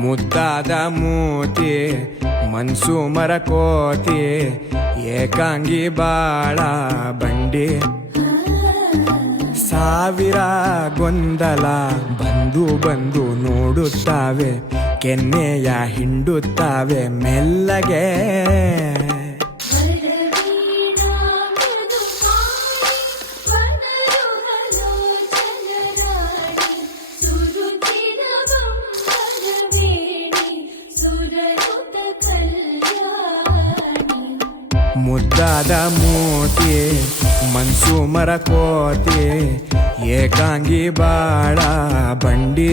ಮುದ್ದಾದ ಮೂತಿ ಮನ್ಸು ಮರಕೋತಿ ಏಕಾಂಗಿ ಬಾಳ ಬಂಡಿ ಸಾವಿರ ಗೊಂದಲ ಬಂದು ಬಂದು ನೋಡುತ್ತಾವೆ ಕೆನ್ನೆಯ ಹಿಂಡುತ್ತಾವೆ ಮೆಲ್ಲಗೆ ಮುದ್ದಾದ ಮೂತಿ ಮನ್ಸು ಮರಕೋತಿ ಏಕಾಂಗಿ ಬಾಳ ಬಂಡಿ